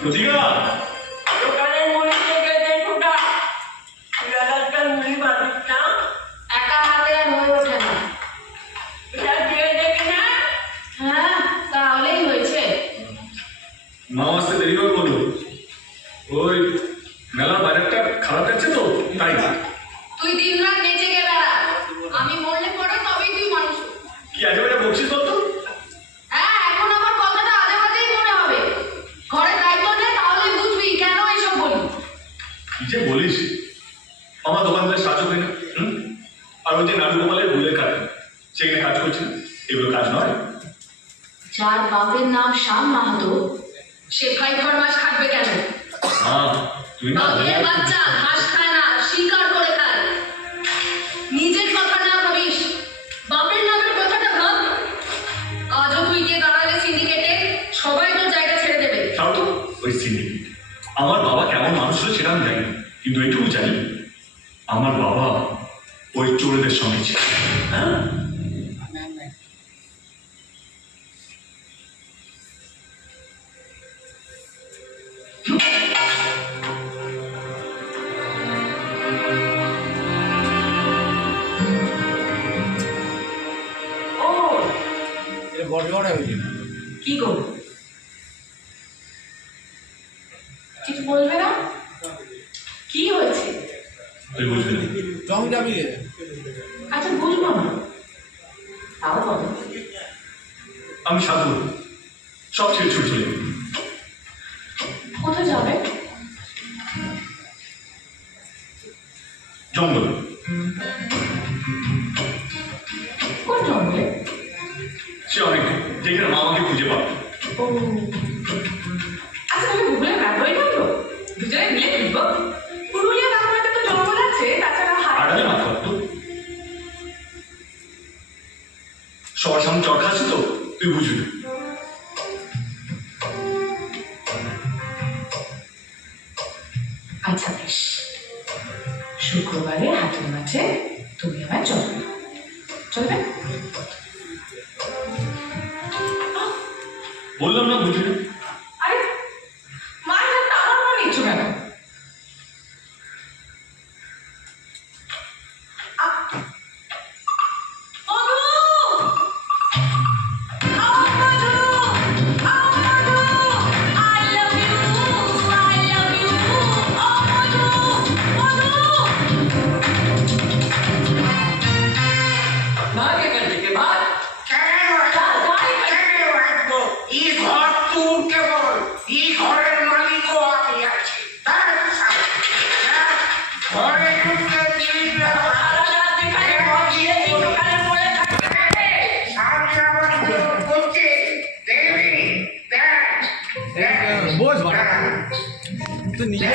প্রতিকা দোকানের মুড়ি থেকে দে ফুটা লাগাটা মুড়ি বাঁধিটা একা হাতে আর হয়ে ওঠে না। এটা দিয়ে দেখি না। হ্যাঁ, তাহলেই হয়েছে। মা আসতে দেরি হবে বললো, ওই মেলার বাইরেটা খারাপ যাচ্ছে তো তাই। তুই দিন রাত নেচে গে বেড়া, আমি মরলে পরে তবেই তুই মানুষ। কি আজে বাজে বকছিস তো? হ্যাঁ, এখন আমার কথাটা আজে বাজেই মনে হবে। ঘরে দায়িত্ব নে, তাহলেই বুঝবি কেন এইসব বলি। কি যে বলিস, আমার দোকানদার সাহায্য করি না। আর ওই যে নাড়ু গোপালের ভুলের কাজ, সেখানে কাজ করছি না, এগুলো কাজ নয়। যার বাপের নাম শ্যাম মাহাতো, সে ভাই ফরমাস খাটবে কেন? হ্যাঁ তুই না বাপের বাচ্চা ঘাস খায় না, শিকার করে খায়। নিজের কথা না ভাবিস, বাপের নামের কথাটা ভাব। আজও তুই গিয়ে দাঁড়ালে সিন্ডিকেটে, সবাই তোর জায়গা ছেড়ে দেবে। তাও তো ওই সিন্ডিকেট, আমার বাবা কেমন মানুষ ছিল সেটা আমি জানি না, কিন্তু এইটুকু জানি আমার বাবা ওই চোরেদের সঙ্গে ছিল। হ্যাঁ ও হয়েছে। কি করবো? কিছু বলবে না? কি হয়েছে? তুই বুঝবি না। জং যাবি রে। আচ্ছা বুঝবো না, তাও বলো। আমি সাধু, সব ছেড়ে ছুটে চলে যাবি। কোথায় যাবে? জঙ্গল। কোন জঙ্গলে? সে অনেক, যেখানে মা আমাকে খুঁজে পাবে। ও আচ্ছা, তাহলে গুগলে ম্যাপ বই করবো, দুজনে মিলে ঘুরবো। পুরুলিয়া বাঁকুড়াতে তো জঙ্গল আছে, তাছাড়া আড়ালে মাথা তো সবার সামনে চর খাচ্ছি তো, তুই বুঝবি না। আচ্ছা বেশ, শুক্রবারে হাটের মাঠে তুমি আমায় চলবে, চলবে? বললাম না বুঝবি না। আরে মায়ের হাতটা আমার মনে নিচ্ছ কেন? বস বাড়া তুই নিজে